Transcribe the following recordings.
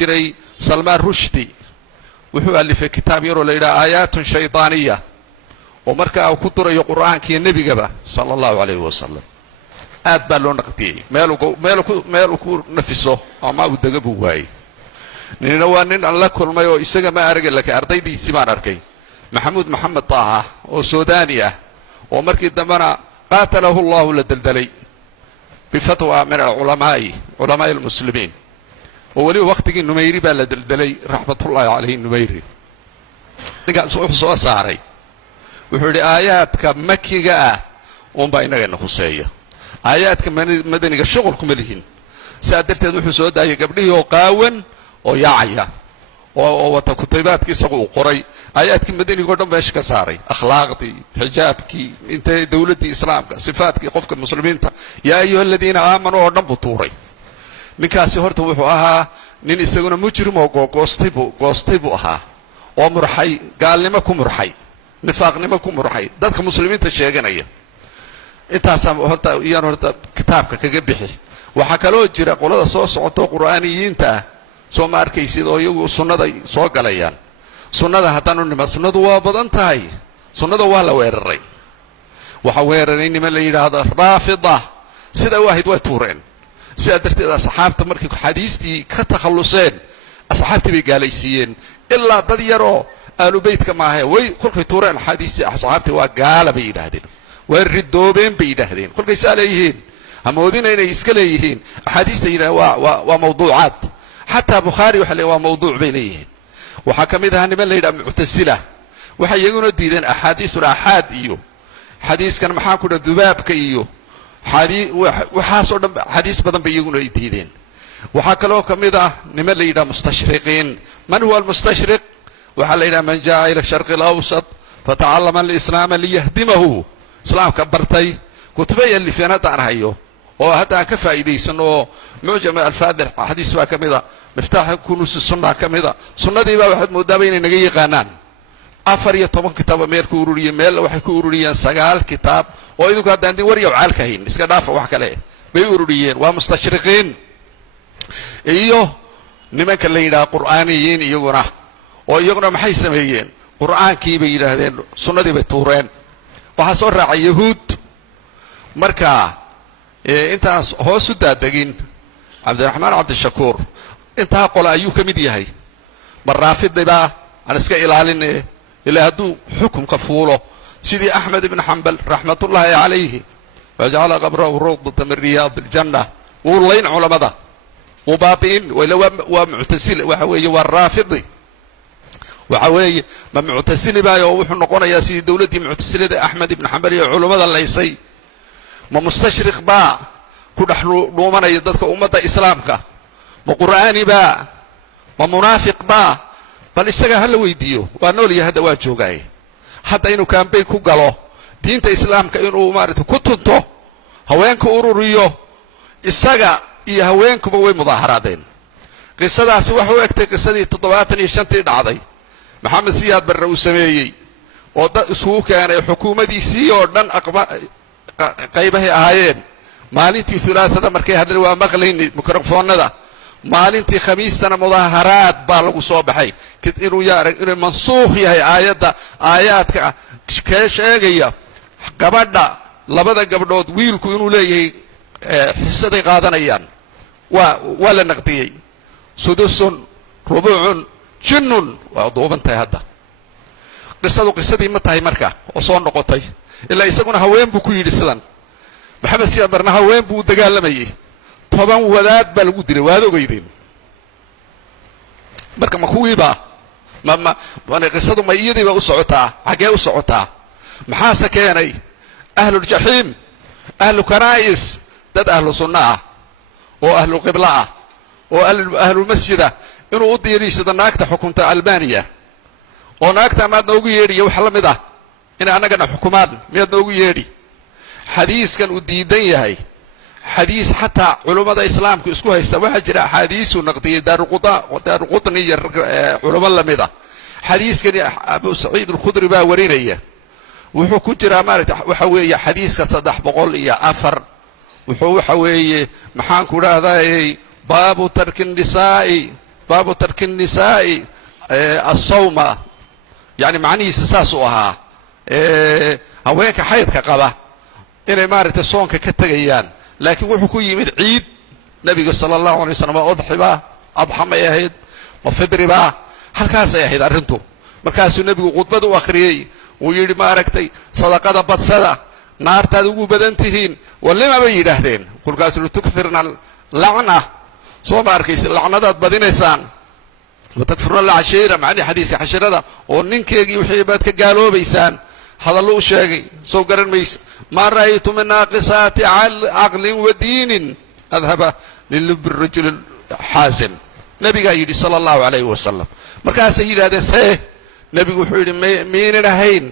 jiray salmaan rushdi wuxuu alifay kitaab yaroo la yidhaha aayaatun shaydaaniya oo markaa uu ku durayo qur'aankiiyo nebigaba sala allahu calayhi wasalam aad baa loo naqdiyey meel uu ku nafiso ama uu dega buu waayey nina waa nin aan la kulmay oo isaga ma aragay laakiin ardaydiisii baan arkay maxamuud maxamed taaha oo suudaani ah oo markii dambena qaatalahu allahu la deldelay bifatwa min alculamaa'i almuslimiin oo weliba waqtigii numayri baa la deldelay raxmatullaahi calayhi numayri ninkaas wuxuu soo saaray wuxuu yidhi aayaadka makiga ah uunbaa innagana khuseeya aayaadka madaniga shuqul kuma lihin sidaa darteed wuxuu soo daayay gabdhihii oo qaawan oo yaacaya oo wata kutaybaadkii isagu uu qoray aayaadkii madaniga o dhan meesha ka saaray akhlaaqdii xijaabkii intay dowladdii islaamka sifaadkii qofka muslimiinta yaa ayuha aladiina aamanuu oo dhan buu tuuray ninkaasi horta wuxuu ahaa nin isaguna mujrim oo goostay buu ahaa oo murxay gaalnimo ku murxay nifaaqnimo ku murxay dadka muslimiinta sheeganaya intaasaa horta kitaabka kaga bixi waxaa kaloo jira qolada soo socotoo qur'aaniyiinta ah soo ma arkaysid oo iyagu sunnaday soo galayaan sunnada haddaanu nima sunnadu waa badan tahay sunnada waa la weeraray waxaa weeraray niman la yidhaahdo raafida sida waahid way tuureen sidaa darteed asxaabta markay xadiistii ka takhalluseen asxaabtii bay gaalaysiiyeen ilaa dad yaroo aalubeytka maahae way kolkay tuureen xadiistii asxaabtii waa gaala bay yidhaahdeen way ridoobeen bay yidhaahdeen kolkay saa leeyihiin hamoodina inay iska leeyihiin axaadiista yidhahdeen waa mawduucaad xataa bukhaari waxa le waa mawduuc bay leeyihiin waxaa ka mid ahaa niman la yidhaha muctasila waxay iyaguna diideen axaadiisul aaxaad iyo xadiiskan maxaa ku dhaha dubaabka iyo waxaasoo dhan xadiis badan bay iyaguna ay diideen waxaa kaloo ka mid ah niman la yidhaha mustashriqiin man huwa almustashriq waxaa la yidhaha man jaa ila sharqi alawsat fatacallama alislaama liyahdimahu islaamka bartay kutubay alifeen haddaan hayo oo hadda aan ka faa'iidaysano oo mucjam alfaadil xadiis baa ka mid a miftaaxa kunuusi sunna ka mid a sunnadii baa waxaad moodaaba inay naga yaqaanaan 14 kitaab meel ku ururiyeen meel waxay ku ururiyeen 9 kitaab oo idinku haddaan din wariyo caalka hayn iska dhaafa wax kale bay ururiyeen waa mustashriqiin iyo nimanka la yidhaha qur'aaniyiin iyaguna maxay sameeyeen qur'aankii bay yidhaahdeen sunnadii bay tuureen waxaa soo raacay yahuud marka intaan hoos u daadegin cabdiraxmaan cabdishakuur intaa qole ayuu ka mid yahay marraafidibaa aan iska ilaaline ilaa hadduu xukumka fuulo sidii axmed ibn xambal raxmatullaahi calayhi wajacala qabrahu rawdata min riyaad aljanna wuu layn culamada wuu baabi'in waa muctasili waxa weeye waa raafidi waxa weeye ma muctasili baayo wuxuu noqonayaa sidii dowladdii muctasilada axmed ibn xambal iyo culummada laysay ma mustashriq baa ku dhex dhuumanaya dadka ummadda islaamka ma qur'aani baa ma munaafiq baa bal isaga hala weydiiyo waa noolya hadda waa joogaay hadda inuu kaambey ku galo diinta islaamka inuu maaragtay ku tunto haweenka ururiyo isaga iyo haweenkuba way mudaaharaadeen qisadaasi waxa u egtay qisadii 75 dhacday maxamed siyaad barre uu sameeyey oo dad isugu keenay xukuumadiisii oo dhan qaybahay ahaayeen maalintii thulaathada markay hadal waa maqlaynay mikrofoonada maalintii khamiistana mudaaharaad baa lagu soo baxay inuu mansuukh yahay aayaadka ka sheegaya gabadha labada gabdhood wiilku inuu leeyahay xisaday qaadanayaan waa la naqdiyey sudusun rubuucun jinnun waa duuban tahay hadda qisadii ma tahay marka oo soo noqotay ilaa isaguna haween buu ku yidhi sidan maxamed siyaad barna haween buu dagaalamayay 10 wadaad baa lagu dilay waad ogeydeen marka ma kuwiiba qisadu ma iyadiiba u socotaa xagee u socotaa maxaase keenay ahluljaxiim ahlu kanaa'is dad ahlu sunna ah oo ahlu qibla ah oo ahlulmasjida inuu u diiriishado naagta xukunta albaniya oo naagta maad noogu yeedhiyo wax la mid ah inay annagana xukumaan miyaad noogu yeedhi xadiiskan uu diidan yahay xadiis xataa culummada islaamku isku haysta waxaa jira axaadiisuu naqdiyey daaruqutni iyo culummo la mid ah xadiiskani abu saciid alkhudri baa warinaya wuxuu ku jiraa maaragta waxa weeye xadiiska 304 wuxuu waxa weeye maxaan ku dhahdaayey baabu tarki nisaa'i baabu tarki الnisaa'i الsawma yani macnihiisa saas u ahaa haweenka xaydka qaba inay maaragtay soonka ka tegayaan laakiin wuxuu ku yimid ciid nebiga sala allahu alay wasalam waa udxiba adxa may ahayd ma fidriba halkaasay ahayd arrintu markaasuu nebigu khudbada u akhriyey uu yidhi maaragtay sadaqada badsada naartaad ugu badan tihiin walima bay yidhaahdeen kolkaasuu tukfirna lacna soo ma arkaysa lacnadaad badinaysaan watakfiruna alcashiira macnii xadiiska cashirada oo ninkeegii wixii baad ka gaaloobaysaan hadallo u sheegay soo garan maysid maa ra'aytu min naaqisaati caqlin wa diinin adhaba lilubi rajul xaasim nebigaa yidhi sala allahu alayhi wasalam markaasay yidhahdeen see nebigu wuxuu yidhi miyaynan ahayn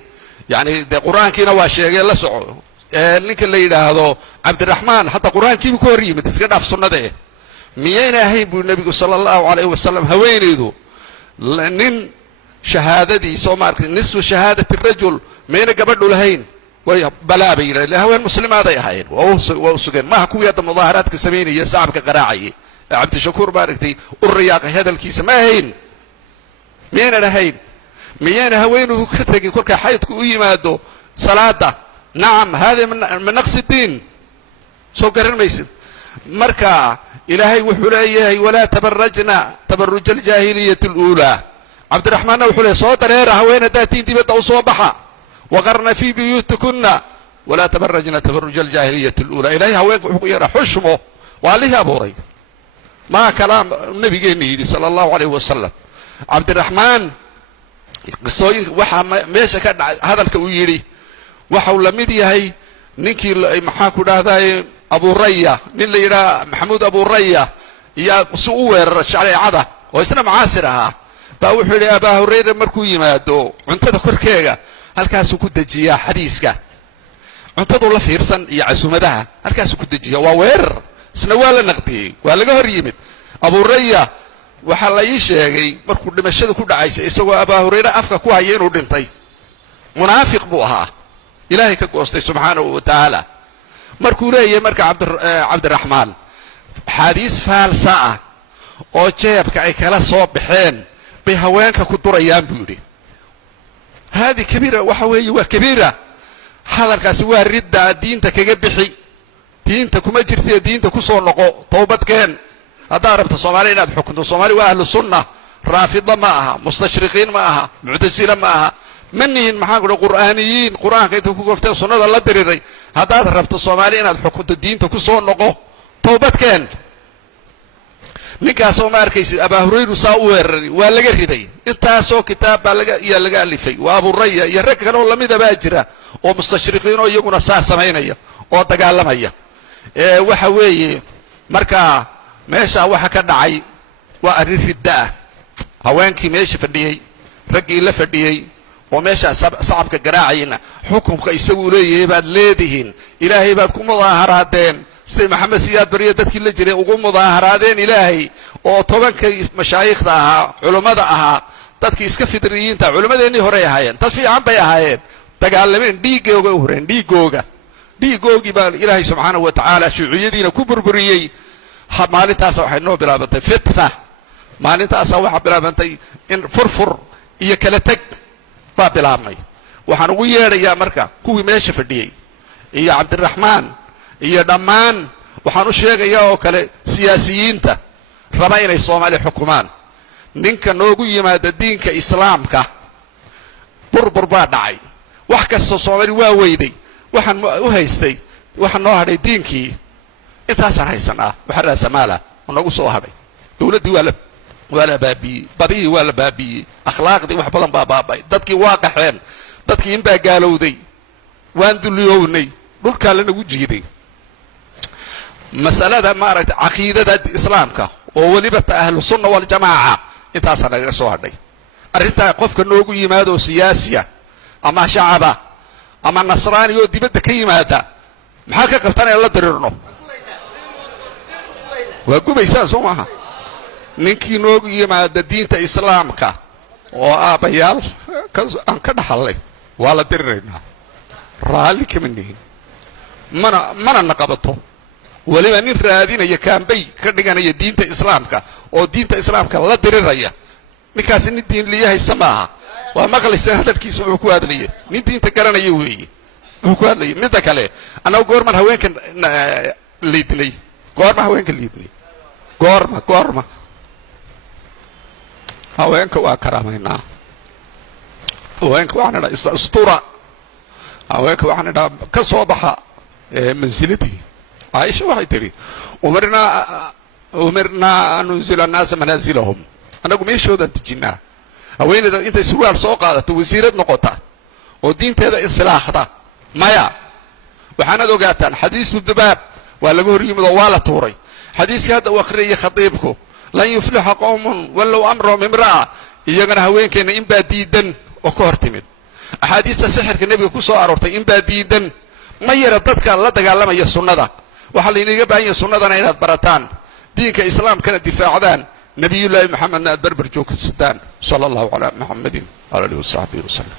yani dee qur-aankiina waa sheegee la soco ninka la yidhaahdo cabdiraxmaan hataa qur-aankiibu ka hor yimid iska dhaaf sunnade miyayna ahayn buu nebigu sala allahu alayhi wasalam haweenaydu nin shahaadadiisa oo maaragtay nisfu shahaadati rajul mayna gabadhu lahayn way balaa bay yidhahdeen haween muslimaaday ahaayeen waa u sugeen maaha kuwii hadda mudaaharaadka samaynaya sacabka qaraacayay ee cabdishakuur maaragtay u riyaaqay hadalkiisa ma ahayn miyaynan ahayn miyayna haweenaydu ka tegin kolkaa xaydku u yimaado salaada nacam hada min naqsi diin soo garan maysid marka ilaahay wuxuu leeyahay walaa tabarajna tabaruja aljaahiliyati اluulaa cabdiraxmaanna wuxuu leeyahy soo dareera haween haddaa tiin dibadda u soo baxa waqarna fii buyuutikuna walaa tabarajna tabaruja aljaahiliyati اluulaa ilahay haweenka wuxuu ku yeedhaa xushmo waa allihii abuuray maa kalaam nabigeenna yidhi sala allahu alayh wasalam cabdiraxmaan qisooyinka waxaa meesha ka dhacay hadalka uu yidhi waxau la mid yahay ninkii maxaan ku dhahdaye aburaya nin la yidhaha maxamuud aburaya iyo si u weerara shareecada oo isna macaasir ahaa baa wuxuu yidhi abaa hurayra markuu yimaado cuntada korkeega halkaasuu ku dejiyaa xadiiska cuntaduu la fiirsan iyo casuumadaha halkaasuu ku dejiya waa weerar isna waa la naqdiyey waa laga hor yimid aburaya waxaa la ii sheegay markuu dhimashada ku dhacaysa isagoo abaa hurayre afka ku haya inuu dhintay munaafiq buu ahaa ilaahay ka goostay subxaanahu wa tacaala markuu leeyahay marka cabdiraxmaan xaadiis faalsa ah oo jeebka ay kala soo baxeen bay haweenka ku durayaan buu yidhi haadi kabiira waxa weeye waa kabiira hadalkaasi waa ridda diinta kaga bixi diinta kuma jirtee diinta ku soo noqo towbadkeen haddaad rabto soomaaliya inaad xukunto soomaaliya waa ahlu sunna raafida ma aha mustashriqiin ma aha muctasila ma aha ma nihin maxaan ku qur'aaniyiin qur'aanka inta ku goftee sunnada la diriray haddaad rabto soomaaliya inaad xukunto diinta ku soo noqo towbadkeen ninkaasoo ma arkaysid abaa hurayru saa u weeraray waa laga riday intaasoo kitaab baa yaa laga alifay waa aburaya iyo rag kale oo lamida baa jira oo mustashriqiin oo iyaguna saa samaynaya oo dagaalamaya waxa weeye marka meeshaa waxa ka dhacay waa arrin ridda ah haweenkii meesha fadhiyey raggii la fadhiyey oo meeshaa sacabka garaacayna xukunka isagu leeyahay baad leedihiin ilaahay baad ku mudaaharaadeen siday maxamed siyaad bariya dadkii la jiray ugu mudaaharaadeen ilaahay oo tobankii mashaayikhda ahaa culummada ahaa dadkii iska fidriyiinta culimmadeennii horey ahaayeen dad fiican bay ahaayeen dagaalameen dhiiggooga u horeen dhiiggoogii baa ilaahay subxaanahu wa tacaala shuuciyadiina ku burburiyey maalintaasa waxay noo bilaabantay fitna maalintaasa waxaa bilaabantay in furfur iyo kala teg baa bilaabmay waxaan ugu yeedhayaa marka kuwii meesha fadhiyey iyo cabdiraxmaan iyo dhammaan waxaan u sheegayaa oo kale siyaasiyiinta raba inay soomaaliya xukumaan ninka noogu yimaada diinka islaamka burbur baa dhacay wax kastoo soomaali waa weyday waxaan u haystay waxaa noo hadhay diinkii intaasaan haysanaa waxaa raasamaala oo nagu soo hadhay dowladdii waa la baabi'iyey badihii waa la baabi'iyey akhlaaqdii wax badan baa baaba'ay dadkii waa qaxeen dadkii inbaa gaalowday waan dulliyownay dhulkaa lanagu jiiday masalada maaragtay caqiidada islaamka oo weliba ta ahlu sunna waljamaaca intaasaa nagaga soo hadhay arrintaa qofka noogu yimaado oo siyaasiya ama shacaba ama nasraani oo dibadda ka yimaada maxaad ka qabtaan in la diriirno waa gubaysaan soo maaha ninkii noogu yimaada diinta islaamka oo aabbayaal aan ka dhaxallay waa la diriraynaa raalli kama nihin mana na qabato waliba nin raadinaya kaambay ka dhiganaya diinta islaamka oo diinta islaamka la diriraya ninkaasi nin diin liyahaysa maaha waa maqlaysa hadalkiisa wuxuu ku hadlayay nin diinta garanaya weeye wuxuu ku hadlayay midda kale annagu goorman haweenkan liidnay goorma haweenka liidnay goorma haweenka waa karaamaynaa haweenka waxaan idhaa istura haweenka waxaan idhaa ka soo baxa mansiladii caaisha waxay tidhi umirnaa an nunzila annaasa manaasilahum annagu meeshoodaan dejinnaa haweeneyda intay surwaal soo qaadato wasiirad noqota oo diinteeda islaaxda maya waxaanad ogaataan xadiisu dubaab waa laga hor yimid oo waa la tuuray xadiiskii hadda uu akhriyay khatiibku lan yuflixa qowmun wallow amrahum imra'a iyagana haweenkeenna inbaa diidan oo ka hor timid axaadiista sixirka nebiga ku soo aroortay inbaa diidan ma yara dadka la dagaalamaya sunnada waxaa laynaga baahan yahay sunnadana inaad barataan diinka islaamkana difaacdaan nabiyullaahi maxamedna aad barbar joogsataan sala allahu calaa muxamedin waala alihi wasaxbihi wasalam